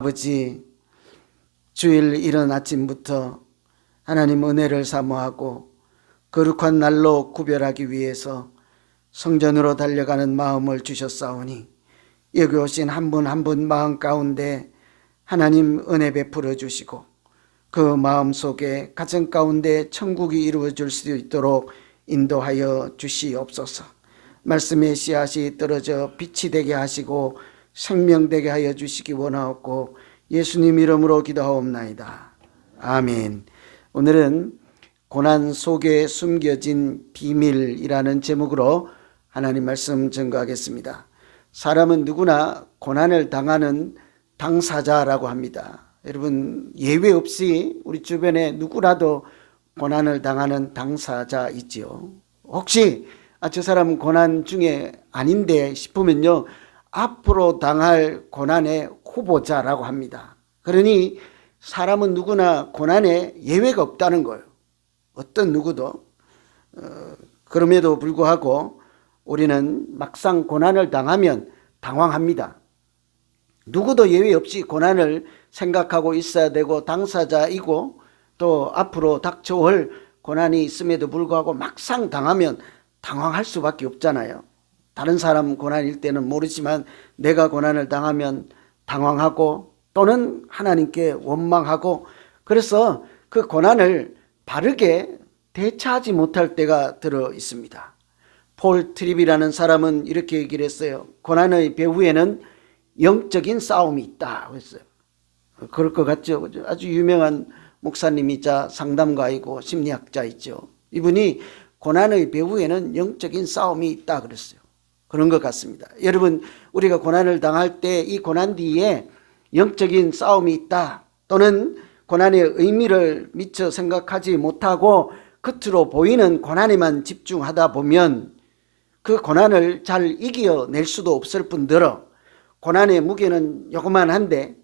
아버지, 주일 이른 아침부터 하나님 은혜를 사모하고 거룩한 날로 구별하기 위해서 성전으로 달려가는 마음을 주셨사오니 여기 오신 한 분 한 분 마음 가운데 하나님 은혜 베풀어 주시고 그 마음 속에 가정 가운데 천국이 이루어질 수 있도록 인도하여 주시옵소서. 말씀의 씨앗이 떨어져 빛이 되게 하시고 생명되게 하여 주시기 원하옵고 예수님 이름으로 기도하옵나이다. 아멘. 오늘은 고난 속에 숨겨진 비밀이라는 제목으로 하나님 말씀 전가하겠습니다. 사람은 누구나 고난을 당하는 당사자라고 합니다. 여러분, 예외 없이 우리 주변에 누구라도 고난을 당하는 당사자 있지요. 혹시 저 사람은 고난 중에 아닌데 싶으면요, 앞으로 당할 고난의 후보자라고 합니다. 그러니 사람은 누구나 고난에 예외가 없다는 거예요. 어떤 누구도. 그럼에도 불구하고 우리는 막상 고난을 당하면 당황합니다. 누구도 예외 없이 고난을 생각하고 있어야 되고 당사자이고 또 앞으로 닥쳐올 고난이 있음에도 불구하고 막상 당하면 당황할 수밖에 없잖아요. 다른 사람 고난일 때는 모르지만 내가 고난을 당하면 당황하고 또는 하나님께 원망하고, 그래서 그 고난을 바르게 대처하지 못할 때가 들어 있습니다. 폴 트립이라는 사람은 이렇게 얘기를 했어요. 고난의 배후에는 영적인 싸움이 있다 했어요. 그럴 것 같죠. 아주 유명한 목사님이자 상담가이고 심리학자이죠. 이분이 고난의 배후에는 영적인 싸움이 있다 그랬어요. 그런 것 같습니다. 여러분, 우리가 고난을 당할 때 이 고난 뒤에 영적인 싸움이 있다, 또는 고난의 의미를 미처 생각하지 못하고 겉으로 보이는 고난에만 집중하다 보면 그 고난을 잘 이겨낼 수도 없을 뿐더러 고난의 무게는 요만한데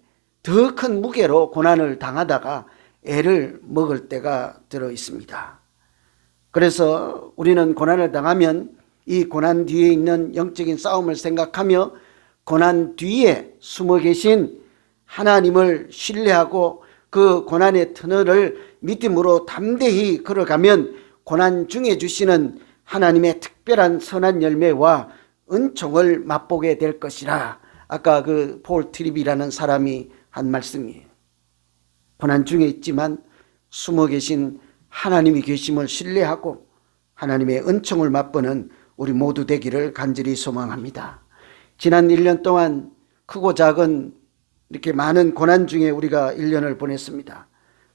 더 큰 무게로 고난을 당하다가 애를 먹을 때가 들어 있습니다. 그래서 우리는 고난을 당하면 이 고난 뒤에 있는 영적인 싸움을 생각하며 고난 뒤에 숨어 계신 하나님을 신뢰하고 그 고난의 터널을 믿음으로 담대히 걸어가면 고난 중에 주시는 하나님의 특별한 선한 열매와 은총을 맛보게 될 것이라. 아까 그 폴 트립이라는 사람이 한 말씀이에요. 고난 중에 있지만 숨어 계신 하나님이 계심을 신뢰하고 하나님의 은총을 맛보는 우리 모두 되기를 간절히 소망합니다. 지난 1년 동안 크고 작은 이렇게 많은 고난 중에 우리가 1년을 보냈습니다.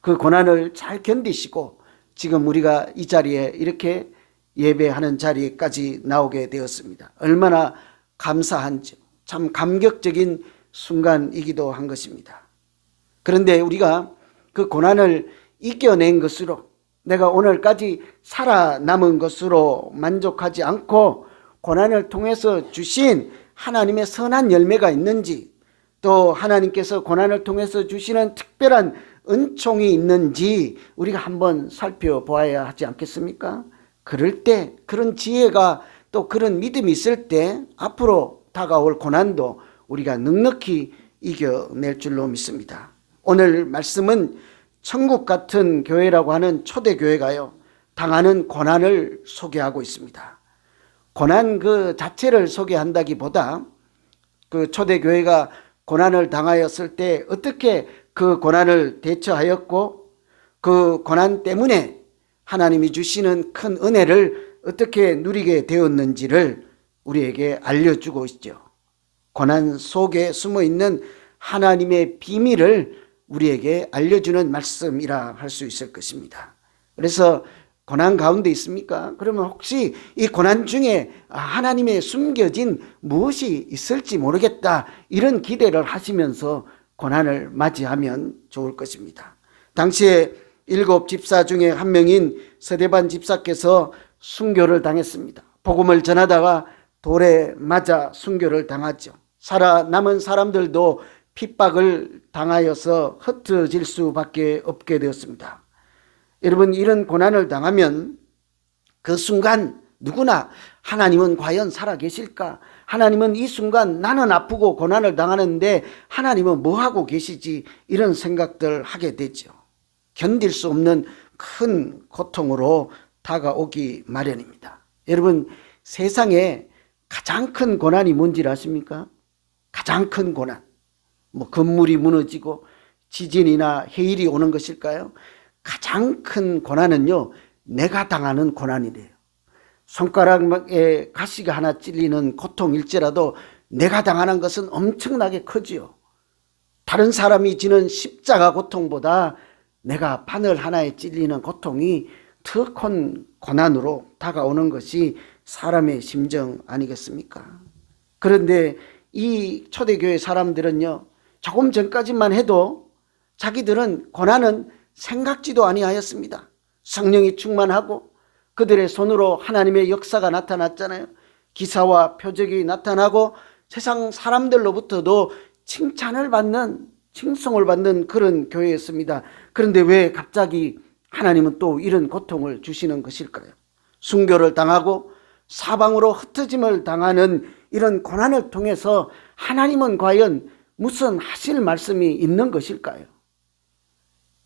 그 고난을 잘 견디시고 지금 우리가 이 자리에 이렇게 예배하는 자리까지 나오게 되었습니다. 얼마나 감사한지, 참 감격적인 순간이기도 한 것입니다. 그런데 우리가 그 고난을 이겨낸 것으로, 내가 오늘까지 살아남은 것으로 만족하지 않고 고난을 통해서 주신 하나님의 선한 열매가 있는지, 또 하나님께서 고난을 통해서 주시는 특별한 은총이 있는지 우리가 한번 살펴보아야 하지 않겠습니까? 그럴 때, 그런 지혜가 또 그런 믿음이 있을 때 앞으로 다가올 고난도 우리가 넉넉히 이겨낼 줄로 믿습니다. 오늘 말씀은 천국 같은 교회라고 하는 초대교회가요, 당하는 고난을 소개하고 있습니다. 고난 그 자체를 소개한다기보다 그 초대교회가 고난을 당하였을 때 어떻게 그 고난을 대처하였고 그 고난 때문에 하나님이 주시는 큰 은혜를 어떻게 누리게 되었는지를 우리에게 알려주고 있죠. 고난 속에 숨어있는 하나님의 비밀을 우리에게 알려주는 말씀이라 할 수 있을 것입니다. 그래서 고난 가운데 있습니까? 그러면 혹시 이 고난 중에 하나님의 숨겨진 무엇이 있을지 모르겠다, 이런 기대를 하시면서 고난을 맞이하면 좋을 것입니다. 당시에 7 집사 중에 한 명인 서대반 집사께서 순교를 당했습니다. 복음을 전하다가 돌에 맞아 순교를 당하죠. 살아남은 사람들도 핍박을 당하여서 흩어질 수밖에 없게 되었습니다. 여러분, 이런 고난을 당하면 그 순간 누구나 하나님은 과연 살아계실까? 하나님은 이 순간 나는 아프고 고난을 당하는데 하나님은 뭐하고 계시지? 이런 생각들 하게 되죠. 견딜 수 없는 큰 고통으로 다가오기 마련입니다. 여러분, 세상에 가장 큰 고난이 뭔지 아십니까? 가장 큰 고난. 건물이 무너지고 지진이나 해일이 오는 것일까요? 가장 큰 고난은요, 내가 당하는 고난이래요. 손가락에 가시가 하나 찔리는 고통일지라도 내가 당하는 것은 엄청나게 크지요. 다른 사람이 지는 십자가 고통보다 내가 바늘 하나에 찔리는 고통이 더 큰 고난으로 다가오는 것이 사람의 심정 아니겠습니까? 그런데 이 초대교회 사람들은요, 조금 전까지만 해도 자기들은 고난은 생각지도 아니하였습니다. 성령이 충만하고 그들의 손으로 하나님의 역사가 나타났잖아요. 기사와 표적이 나타나고 세상 사람들로부터도 칭찬을 받는, 칭송을 받는 그런 교회였습니다. 그런데 왜 갑자기 하나님은 또 이런 고통을 주시는 것일까요? 순교를 당하고 사방으로 흩어짐을 당하는 이런 고난을 통해서 하나님은 과연 무슨 하실 말씀이 있는 것일까요?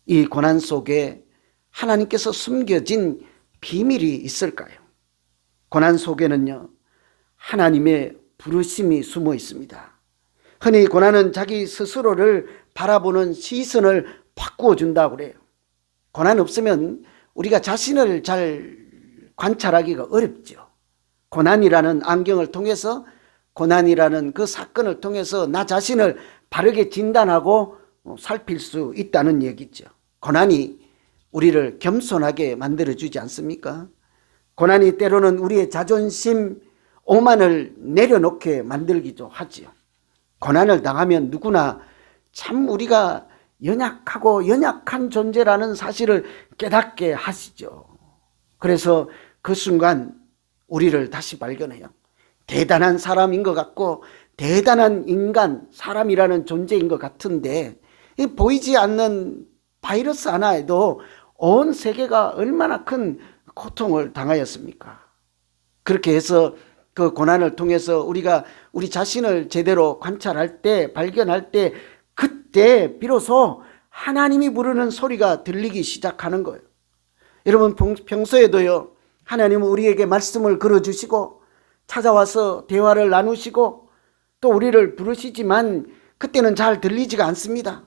이 고난 속에 하나님께서 숨겨진 비밀이 있을까요? 고난 속에는요, 하나님의 부르심이 숨어 있습니다. 흔히 고난은 자기 스스로를 바라보는 시선을 바꾸어 준다고 그래요. 고난 없으면 우리가 자신을 잘 관찰하기가 어렵죠. 고난이라는 안경을 통해서, 고난이라는 그 사건을 통해서 나 자신을 바르게 진단하고 살필 수 있다는 얘기죠. 고난이 우리를 겸손하게 만들어주지 않습니까? 고난이 때로는 우리의 자존심, 오만을 내려놓게 만들기도 하지요. 고난을 당하면 누구나 참 우리가 연약하고 연약한 존재라는 사실을 깨닫게 하시죠. 그래서 그 순간 우리를 다시 발견해요. 대단한 사람인 것 같고 대단한 인간, 사람이라는 존재인 것 같은데 보이지 않는 바이러스 하나에도 온 세계가 얼마나 큰 고통을 당하였습니까? 그렇게 해서 그 고난을 통해서 우리가 우리 자신을 제대로 관찰할 때, 발견할 때, 그때 비로소 하나님이 부르는 소리가 들리기 시작하는 거예요. 여러분, 평소에도요, 하나님은 우리에게 말씀을 걸어주시고 찾아와서 대화를 나누시고 또 우리를 부르시지만 그때는 잘 들리지가 않습니다.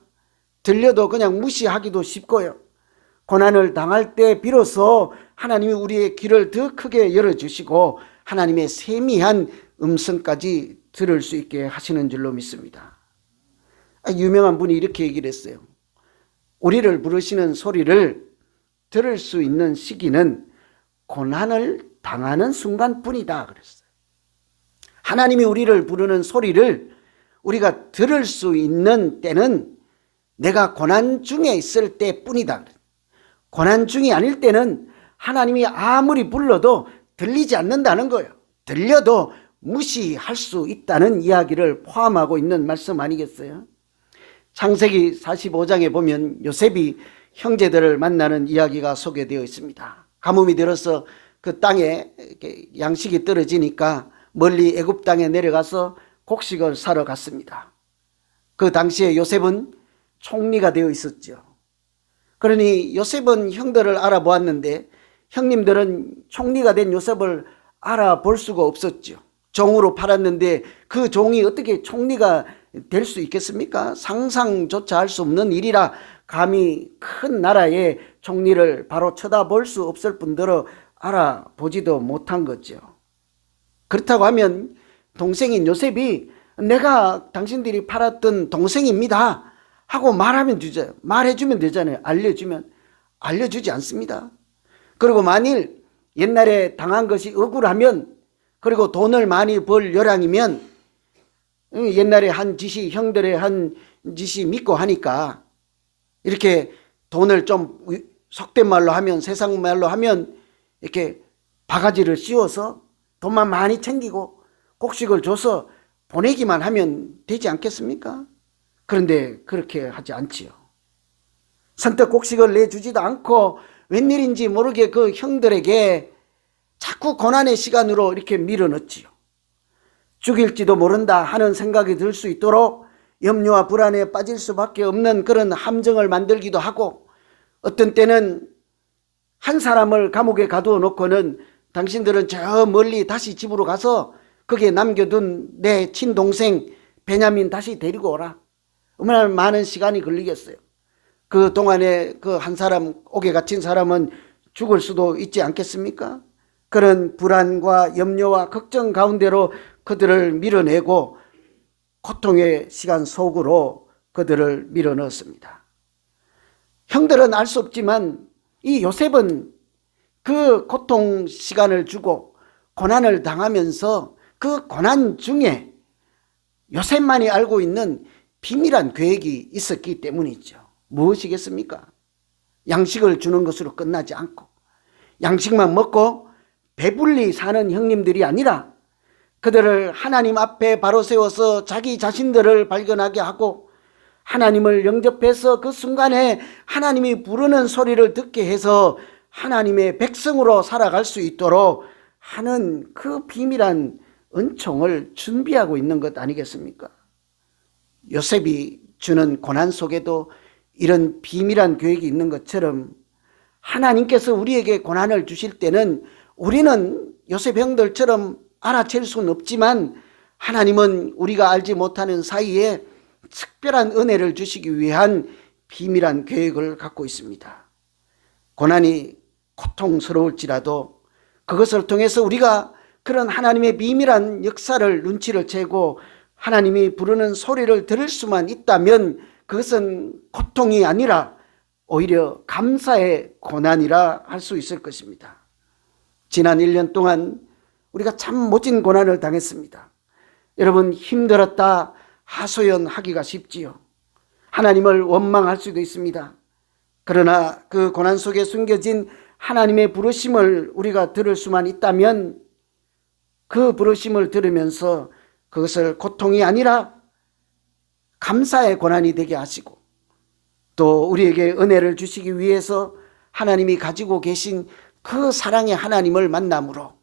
들려도 그냥 무시하기도 쉽고요. 고난을 당할 때 비로소 하나님이 우리의 귀를 더 크게 열어주시고 하나님의 세미한 음성까지 들을 수 있게 하시는 줄로 믿습니다. 유명한 분이 이렇게 얘기를 했어요. 우리를 부르시는 소리를 들을 수 있는 시기는 고난을 당하는 순간뿐이다 그랬어요. 하나님이 우리를 부르는 소리를 우리가 들을 수 있는 때는 내가 고난 중에 있을 때뿐이다. 고난 중이 아닐 때는 하나님이 아무리 불러도 들리지 않는다는 거예요. 들려도 무시할 수 있다는 이야기를 포함하고 있는 말씀 아니겠어요? 창세기 45장에 보면 요셉이 형제들을 만나는 이야기가 소개되어 있습니다. 가뭄이 들어서 그 땅에 양식이 떨어지니까 멀리 애굽 땅에 내려가서 곡식을 사러 갔습니다. 그 당시에 요셉은 총리가 되어 있었죠. 그러니 요셉은 형들을 알아보았는데 형님들은 총리가 된 요셉을 알아볼 수가 없었죠. 종으로 팔았는데 그 종이 어떻게 총리가 될 수 있겠습니까? 상상조차 할 수 없는 일이라 감히 큰 나라의 총리를 바로 쳐다볼 수 없을 뿐더러 알아보지도 못한 거죠. 그렇다고 하면 동생인 요셉이 내가 당신들이 팔았던 동생입니다 하고 말해주면 되잖아요. 알려주지 않습니다. 그리고 만일 옛날에 당한 것이 억울하면, 그리고 돈을 많이 벌 요량이면 옛날에 한 짓이, 형들의 한 짓이 믿고 하니까 이렇게 돈을 좀 속된 말로 하면, 세상 말로 하면 이렇게 바가지를 씌워서 돈만 많이 챙기고 곡식을 줘서 보내기만 하면 되지 않겠습니까? 그런데 그렇게 하지 않지요. 선뜻 곡식을 내주지도 않고 웬일인지 모르게 그 형들에게 자꾸 고난의 시간으로 이렇게 밀어넣지요. 죽일지도 모른다 하는 생각이 들 수 있도록 염려와 불안에 빠질 수밖에 없는 그런 함정을 만들기도 하고, 어떤 때는 한 사람을 감옥에 가두어 놓고는 당신들은 저 멀리 다시 집으로 가서 거기에 남겨둔 내 친동생 베냐민 다시 데리고 오라. 얼마나 많은 시간이 걸리겠어요. 그 동안에 그 한 사람, 옥에 갇힌 사람은 죽을 수도 있지 않겠습니까? 그런 불안과 염려와 걱정 가운데로 그들을 밀어내고 고통의 시간 속으로 그들을 밀어넣었습니다. 형들은 알 수 없지만 이 요셉은 그 고통 시간을 주고 고난을 당하면서 그 고난 중에 요셉만이 알고 있는 비밀한 계획이 있었기 때문이죠. 무엇이겠습니까? 양식을 주는 것으로 끝나지 않고 양식만 먹고 배불리 사는 형님들이 아니라 그들을 하나님 앞에 바로 세워서 자기 자신들을 발견하게 하고 하나님을 영접해서 그 순간에 하나님이 부르는 소리를 듣게 해서 하나님의 백성으로 살아갈 수 있도록 하는 그 비밀한 은총을 준비하고 있는 것 아니겠습니까? 요셉이 주는 고난 속에도 이런 비밀한 계획이 있는 것처럼 하나님께서 우리에게 고난을 주실 때는 우리는 요셉 형들처럼 알아챌 수는 없지만 하나님은 우리가 알지 못하는 사이에 특별한 은혜를 주시기 위한 비밀한 계획을 갖고 있습니다. 고난이 고통스러울지라도 그것을 통해서 우리가 그런 하나님의 비밀한 역사를 눈치를 채고 하나님이 부르는 소리를 들을 수만 있다면 그것은 고통이 아니라 오히려 감사의 고난이라 할 수 있을 것입니다. 지난 1년 동안 우리가 참 멋진 고난을 당했습니다. 여러분, 힘들었다 하소연하기가 쉽지요. 하나님을 원망할 수도 있습니다. 그러나 그 고난 속에 숨겨진 하나님의 부르심을 우리가 들을 수만 있다면 그 부르심을 들으면서 그것을 고통이 아니라 감사의 고난이 되게 하시고 또 우리에게 은혜를 주시기 위해서 하나님이 가지고 계신 그 사랑의 하나님을 만남으로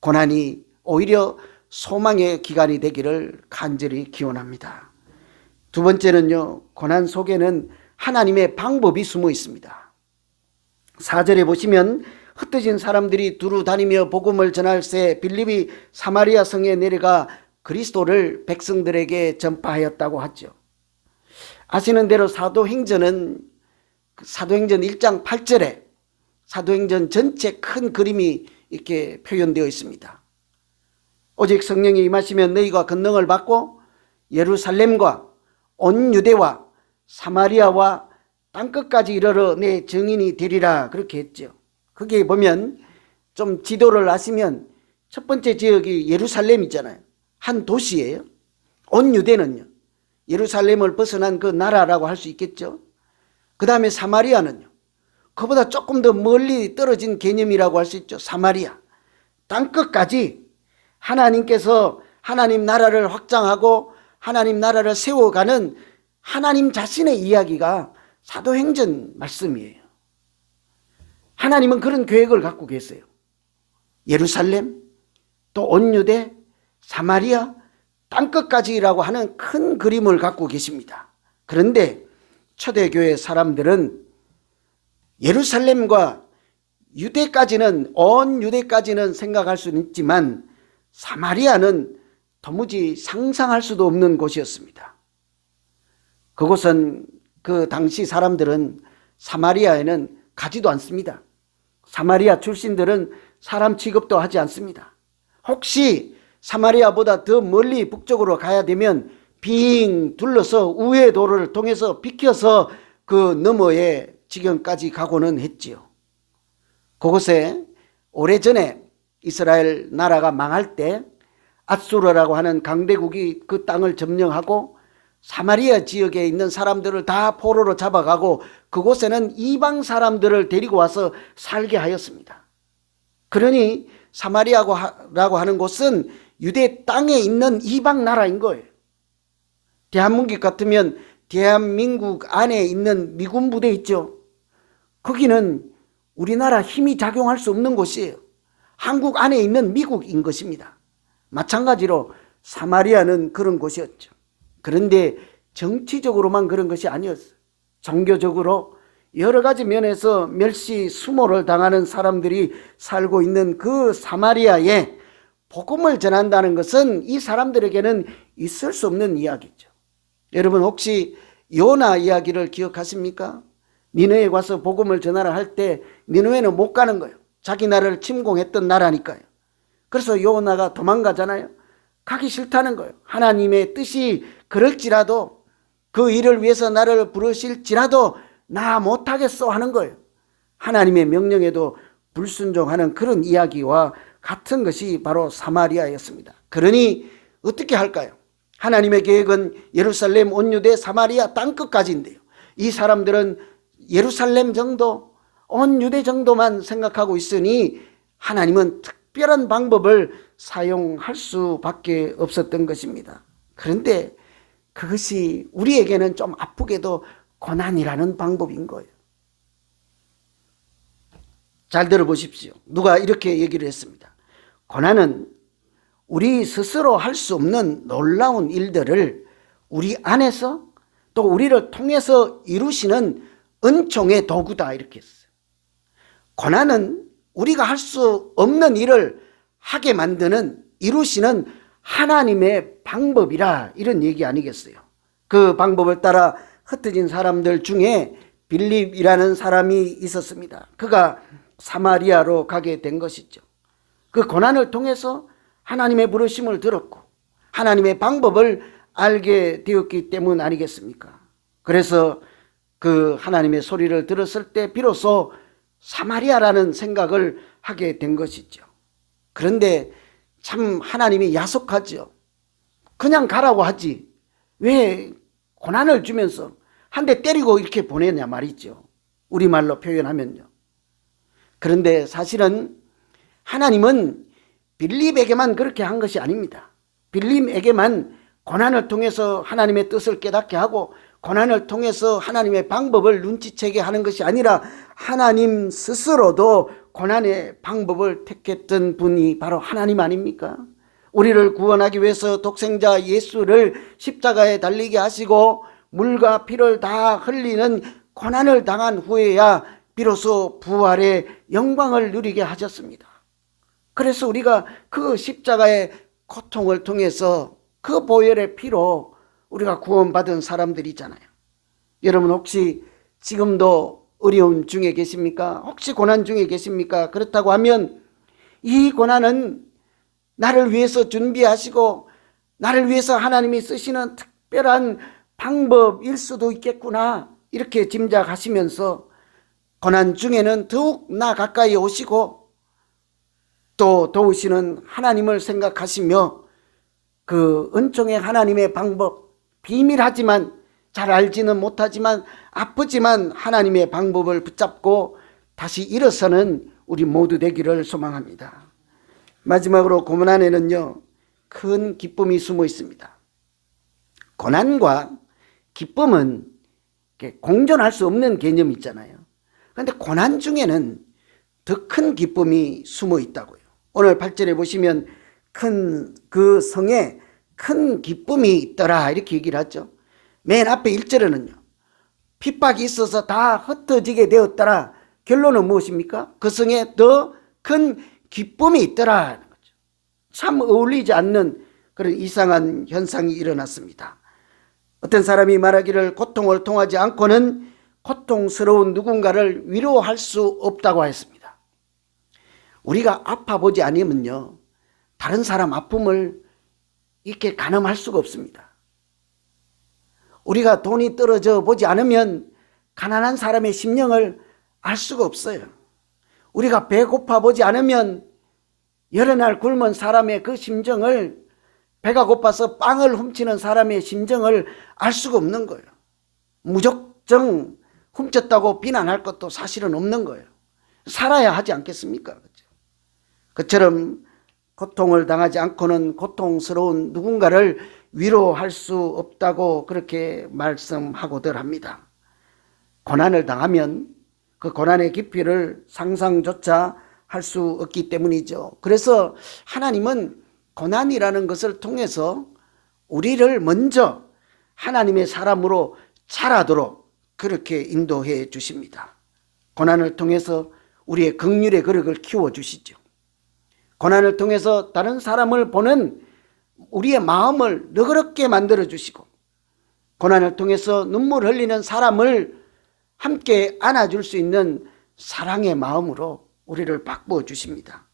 고난이 오히려 소망의 기간이 되기를 간절히 기원합니다. 두 번째는요, 고난 속에는 하나님의 방법이 숨어 있습니다. 4절에 보시면 흩어진 사람들이 두루 다니며 복음을 전할 새 빌립이 사마리아 성에 내려가 그리스도를 백성들에게 전파하였다고 하죠. 아시는 대로 사도행전 1장 8절에 사도행전 전체 큰 그림이 이렇게 표현되어 있습니다. 오직 성령이 임하시면 너희가 권능을 받고 예루살렘과 온 유대와 사마리아와 땅끝까지 이르러 내 증인이 되리라 그렇게 했죠. 거기에 보면 좀 지도를 아시면 첫 번째 지역이 예루살렘이잖아요. 한 도시예요. 온 유대는요, 예루살렘을 벗어난 그 나라라고 할 수 있겠죠. 그 다음에 사마리아는요, 그보다 조금 더 멀리 떨어진 개념이라고 할 수 있죠. 사마리아 땅끝까지 하나님께서 하나님 나라를 확장하고 하나님 나라를 세워가는 하나님 자신의 이야기가 사도행전 말씀이에요. 하나님은 그런 계획을 갖고 계세요. 예루살렘, 또 온 유대, 사마리아, 땅끝까지라고 하는 큰 그림을 갖고 계십니다. 그런데 초대교회 사람들은 예루살렘과 유대까지는, 온 유대까지는 생각할 수는 있지만 사마리아는 도무지 상상할 수도 없는 곳이었습니다. 그곳은 그 당시 사람들은 사마리아에는 가지도 않습니다. 사마리아 출신들은 사람 취급도 하지 않습니다. 혹시 사마리아보다 더 멀리 북쪽으로 가야 되면 빙 둘러서 우회 도로를 통해서 비켜서 그 너머의 지경까지 가고는 했지요. 그곳에 오래전에 이스라엘 나라가 망할 때 앗수르라고 하는 강대국이 그 땅을 점령하고 사마리아 지역에 있는 사람들을 다 포로로 잡아가고 그곳에는 이방 사람들을 데리고 와서 살게 하였습니다. 그러니 사마리아라고 하는 곳은 유대 땅에 있는 이방 나라인 거예요. 대한민국 같으면 대한민국 안에 있는 미군 부대 있죠. 거기는 우리나라 힘이 작용할 수 없는 곳이에요. 한국 안에 있는 미국인 것입니다. 마찬가지로 사마리아는 그런 곳이었죠. 그런데 정치적으로만 그런 것이 아니었어요. 종교적으로 여러 가지 면에서 멸시 수모를 당하는 사람들이 살고 있는 그 사마리아에 복음을 전한다는 것은 이 사람들에게는 있을 수 없는 이야기죠. 여러분 혹시 요나 이야기를 기억하십니까? 니느웨에 가서 복음을 전하라 할 때 니느웨는 못 가는 거예요. 자기 나라를 침공했던 나라니까요. 그래서 요나가 도망가잖아요. 가기 싫다는 거예요. 하나님의 뜻이 그럴지라도 그 일을 위해서 나를 부르실지라도 나 못하겠어 하는 거예요. 하나님의 명령에도 불순종하는 그런 이야기와 같은 것이 바로 사마리아였습니다. 그러니 어떻게 할까요? 하나님의 계획은 예루살렘, 온 유대, 사마리아 땅끝까지인데요. 이 사람들은 예루살렘 정도, 온 유대 정도만 생각하고 있으니 하나님은 특별한 방법을 사용할 수밖에 없었던 것입니다. 그런데 그것이 우리에게는 좀 아프게도 고난이라는 방법인 거예요. 잘 들어보십시오. 누가 이렇게 얘기를 했습니다. 고난은 우리 스스로 할 수 없는 놀라운 일들을 우리 안에서 또 우리를 통해서 이루시는 은총의 도구다 이렇게 했어요. 고난은 우리가 할 수 없는 일을 하게 만드는 이루시는 하나님의 방법이라 이런 얘기 아니겠어요. 그 방법을 따라 흩어진 사람들 중에 빌립이라는 사람이 있었습니다. 그가 사마리아로 가게 된 것이죠. 그 고난을 통해서 하나님의 부르심을 들었고 하나님의 방법을 알게 되었기 때문 아니겠습니까? 그래서 그 하나님의 소리를 들었을 때 비로소 사마리아라는 생각을 하게 된 것이죠. 그런데 참 하나님이 야속하죠. 그냥 가라고 하지 왜 고난을 주면서 한 대 때리고 이렇게 보내냐 말이죠. 우리말로 표현하면요. 그런데 사실은 하나님은 빌립에게만 그렇게 한 것이 아닙니다. 빌립에게만 고난을 통해서 하나님의 뜻을 깨닫게 하고 고난을 통해서 하나님의 방법을 눈치채게 하는 것이 아니라 하나님 스스로도 고난의 방법을 택했던 분이 바로 하나님 아닙니까? 우리를 구원하기 위해서 독생자 예수를 십자가에 달리게 하시고 물과 피를 다 흘리는 고난을 당한 후에야 비로소 부활의 영광을 누리게 하셨습니다. 그래서 우리가 그 십자가의 고통을 통해서 그 보혈의 피로 우리가 구원받은 사람들이잖아요. 여러분 혹시 지금도 어려움 중에 계십니까? 혹시 고난 중에 계십니까? 그렇다고 하면 이 고난은 나를 위해서 준비하시고 나를 위해서 하나님이 쓰시는 특별한 방법일 수도 있겠구나 이렇게 짐작하시면서 고난 중에는 더욱 나 가까이 오시고 또 도우시는 하나님을 생각하시며 그 은총의 하나님의 방법, 비밀하지만 잘 알지는 못하지만 아프지만 하나님의 방법을 붙잡고 다시 일어서는 우리 모두 되기를 소망합니다. 마지막으로 고난에는요 큰 기쁨이 숨어 있습니다. 고난과 기쁨은 공존할 수 없는 개념이 있잖아요. 그런데 고난 중에는 더 큰 기쁨이 숨어 있다고요. 오늘 8절에 보시면 그 성에 큰 기쁨이 있더라 이렇게 얘기를 하죠. 맨 앞에 1절에는요 핍박이 있어서 다 흩어지게 되었더라. 결론은 무엇입니까? 그 성에 더 큰 기쁨이 있더라 하는 거죠. 참 어울리지 않는 그런 이상한 현상이 일어났습니다. 어떤 사람이 말하기를 고통을 통하지 않고는 고통스러운 누군가를 위로할 수 없다고 했습니다. 우리가 아파보지 않으면요 다른 사람 아픔을 이렇게 가늠할 수가 없습니다. 우리가 돈이 떨어져 보지 않으면 가난한 사람의 심령을 알 수가 없어요. 우리가 배고파 보지 않으면 여러 날 굶은 사람의 그 심정을 배가 고파서 빵을 훔치는 사람의 심정을 알 수가 없는 거예요. 무작정 훔쳤다고 비난할 것도 사실은 없는 거예요. 살아야 하지 않겠습니까? 그처럼 고통을 당하지 않고는 고통스러운 누군가를 위로할 수 없다고 그렇게 말씀하고들 합니다. 고난을 당하면 그 고난의 깊이를 상상조차 할 수 없기 때문이죠. 그래서 하나님은 고난이라는 것을 통해서 우리를 먼저 하나님의 사람으로 자라도록 그렇게 인도해 주십니다. 고난을 통해서 우리의 긍휼의 그릇을 키워주시죠. 고난을 통해서 다른 사람을 보는 우리의 마음을 너그럽게 만들어주시고, 고난을 통해서 눈물 흘리는 사람을 함께 안아줄 수 있는 사랑의 마음으로 우리를 바꾸어 주십니다.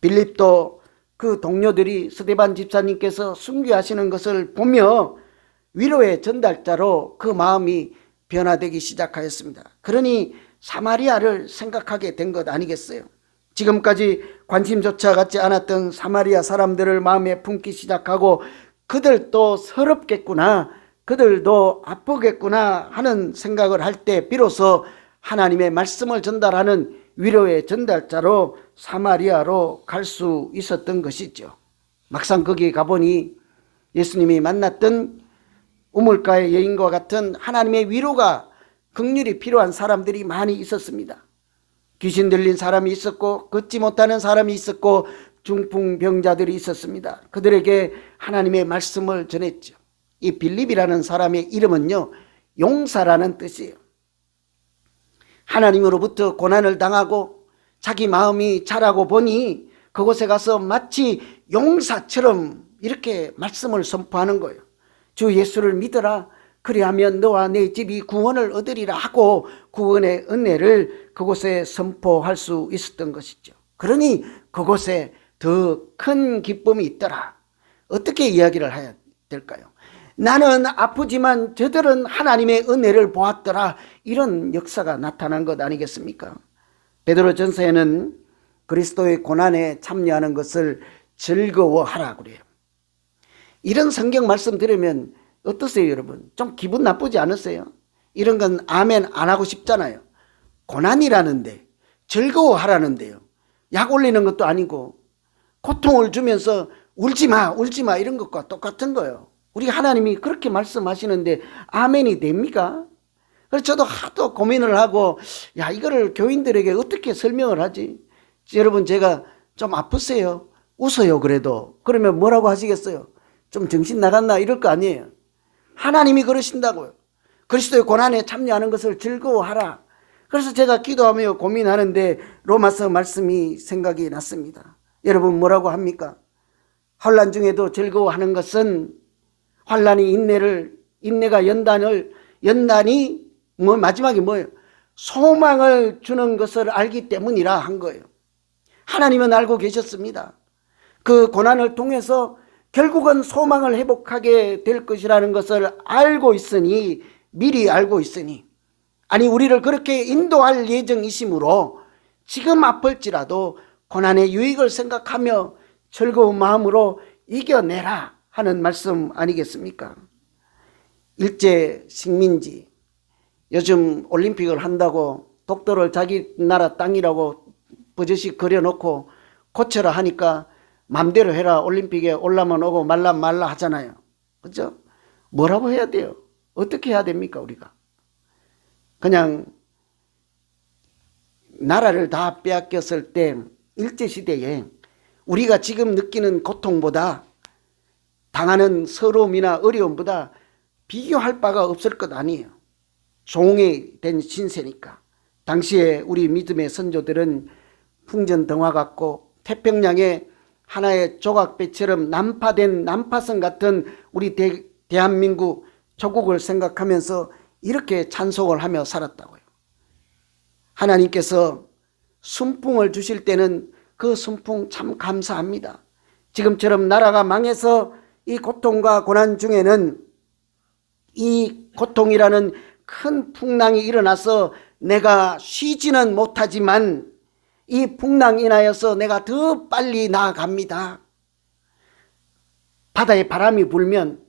빌립도 그 동료들이 스데반 집사님께서 순교하시는 것을 보며 위로의 전달자로 그 마음이 변화되기 시작하였습니다. 그러니 사마리아를 생각하게 된 것 아니겠어요? 지금까지 관심조차 갖지 않았던 사마리아 사람들을 마음에 품기 시작하고, 그들도 서럽겠구나, 그들도 아프겠구나 하는 생각을 할 때 비로소 하나님의 말씀을 전달하는 위로의 전달자로 사마리아로 갈 수 있었던 것이죠. 막상 거기 가보니 예수님이 만났던 우물가의 여인과 같은 하나님의 위로가, 긍휼이 필요한 사람들이 많이 있었습니다. 귀신 들린 사람이 있었고, 걷지 못하는 사람이 있었고, 중풍병자들이 있었습니다. 그들에게 하나님의 말씀을 전했죠. 이 빌립이라는 사람의 이름은요, 용사라는 뜻이에요. 하나님으로부터 고난을 당하고 자기 마음이 자라고 보니 그곳에 가서 마치 용사처럼 이렇게 말씀을 선포하는 거예요. 주 예수를 믿어라. 그리하면 너와 내 집이 구원을 얻으리라 하고 구원의 은혜를 그곳에 선포할 수 있었던 것이죠. 그러니 그곳에 더 큰 기쁨이 있더라. 어떻게 이야기를 해야 될까요? 나는 아프지만 저들은 하나님의 은혜를 보았더라. 이런 역사가 나타난 것 아니겠습니까? 베드로전서에는 그리스도의 고난에 참여하는 것을 즐거워하라 그래요. 이런 성경 말씀 들으면 어떠세요, 여러분? 좀 기분 나쁘지 않으세요? 이런 건 아멘 안 하고 싶잖아요. 고난이라는데, 즐거워하라는데요. 약 올리는 것도 아니고 고통을 주면서 울지 마, 울지 마 이런 것과 똑같은 거예요. 우리 하나님이 그렇게 말씀하시는데 아멘이 됩니까? 그래서 저도 하도 고민을 하고, 야, 이거를 교인들에게 어떻게 설명을 하지? 여러분, 제가 좀 아프세요? 웃어요. 그래도 그러면 뭐라고 하시겠어요? 좀 정신 나갔나 이럴 거 아니에요. 하나님이 그러신다고요. 그리스도의 고난에 참여하는 것을 즐거워하라. 그래서 제가 기도하며 고민하는데 로마서 말씀이 생각이 났습니다. 여러분, 뭐라고 합니까? 환난 중에도 즐거워하는 것은 환난이 인내가 연단이 마지막에 뭐예요? 소망을 주는 것을 알기 때문이라 한 거예요. 하나님은 알고 계셨습니다. 그 고난을 통해서 결국은 소망을 회복하게 될 것이라는 것을 알고 있으니, 미리 알고 있으니, 아니 우리를 그렇게 인도할 예정이심으로 지금 아플지라도 고난의 유익을 생각하며 즐거운 마음으로 이겨내라 하는 말씀 아니겠습니까? 일제 식민지, 요즘 올림픽을 한다고 독도를 자기 나라 땅이라고 버젓이 그려놓고 고쳐라 하니까 맘대로 해라, 올림픽에 올라만 오고 말라 하잖아요. 그렇죠? 뭐라고 해야 돼요? 어떻게 해야 됩니까? 우리가 그냥 나라를 다 빼앗겼을 때 일제시대에 우리가 지금 느끼는 고통보다, 당하는 서러움이나 어려움보다 비교할 바가 없을 것 아니에요. 종이 된 신세니까. 당시에 우리 믿음의 선조들은 풍전등화 같고 태평양의 하나의 조각배처럼 난파된 난파선 같은 우리 대한민국 조국을 생각하면서 이렇게 찬송을 하며 살았다고요. 하나님께서 순풍을 주실 때는 그 순풍 참 감사합니다. 지금처럼 나라가 망해서 이 고통과 고난 중에는 이 고통이라는 큰 풍랑이 일어나서 내가 쉬지는 못하지만 이 풍랑 인하여서 내가 더 빨리 나아갑니다. 바다에 바람이 불면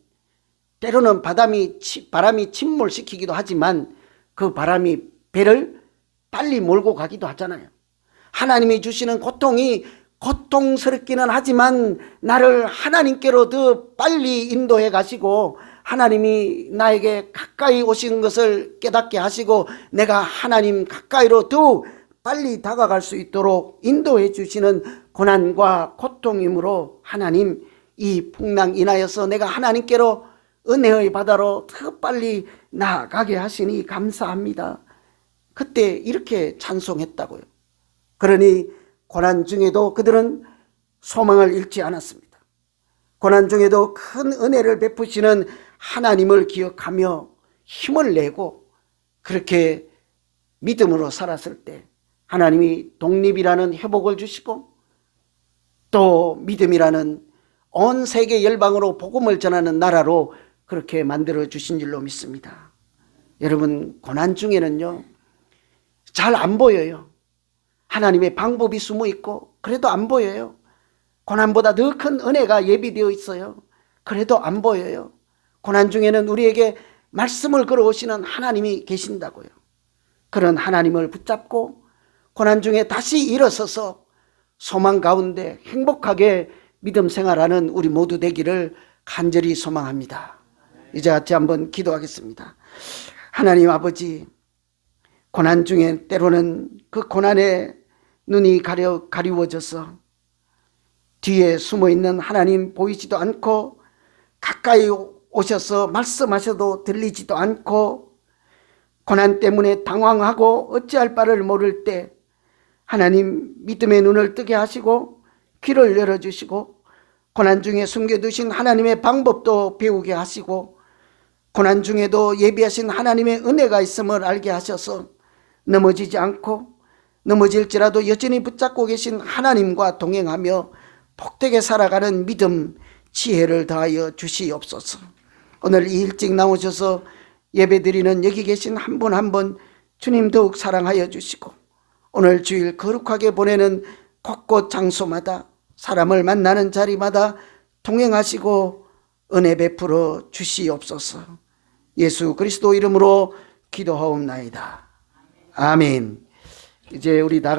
때로는 바람이 침몰시키기도 하지만 그 바람이 배를 빨리 몰고 가기도 하잖아요. 하나님이 주시는 고통이 고통스럽기는 하지만 나를 하나님께로 더 빨리 인도해 가시고, 하나님이 나에게 가까이 오신 것을 깨닫게 하시고 내가 하나님 가까이로 더 빨리 다가갈 수 있도록 인도해 주시는 고난과 고통이므로 하나님, 이 풍랑 인하여서 내가 하나님께로 은혜의 바다로 더 빨리 나아가게 하시니 감사합니다. 그때 이렇게 찬송했다고요. 그러니 고난 중에도 그들은 소망을 잃지 않았습니다. 고난 중에도 큰 은혜를 베푸시는 하나님을 기억하며 힘을 내고 그렇게 믿음으로 살았을 때 하나님이 독립이라는 회복을 주시고 또 믿음이라는 온 세계 열방으로 복음을 전하는 나라로 그렇게 만들어 주신 줄로 믿습니다. 여러분, 고난 중에는요, 잘 안 보여요. 하나님의 방법이 숨어 있고 그래도 안 보여요. 고난보다 더 큰 은혜가 예비되어 있어요. 그래도 안 보여요. 고난 중에는 우리에게 말씀을 걸어오시는 하나님이 계신다고요. 그런 하나님을 붙잡고 고난 중에 다시 일어서서 소망 가운데 행복하게 믿음 생활하는 우리 모두 되기를 간절히 소망합니다. 이제 같이 한번 기도하겠습니다. 하나님 아버지, 고난 중에 때로는 그 고난에 눈이 가리워져서 뒤에 숨어있는 하나님 보이지도 않고 가까이 오셔서 말씀하셔도 들리지도 않고 고난 때문에 당황하고 어찌할 바를 모를 때 하나님 믿음의 눈을 뜨게 하시고 귀를 열어주시고 고난 중에 숨겨두신 하나님의 방법도 배우게 하시고 고난 중에도 예비하신 하나님의 은혜가 있음을 알게 하셔서 넘어지지 않고 넘어질지라도 여전히 붙잡고 계신 하나님과 동행하며 복되게 살아가는 믿음, 지혜를 더하여 주시옵소서. 오늘 이 일찍 나오셔서 예배드리는 여기 계신 한 분 한 분 주님 더욱 사랑하여 주시고 오늘 주일 거룩하게 보내는 곳곳 장소마다 사람을 만나는 자리마다 동행하시고 은혜 베풀어 주시옵소서. 예수 그리스도 이름으로 기도하옵나이다. 아멘. 이제 우리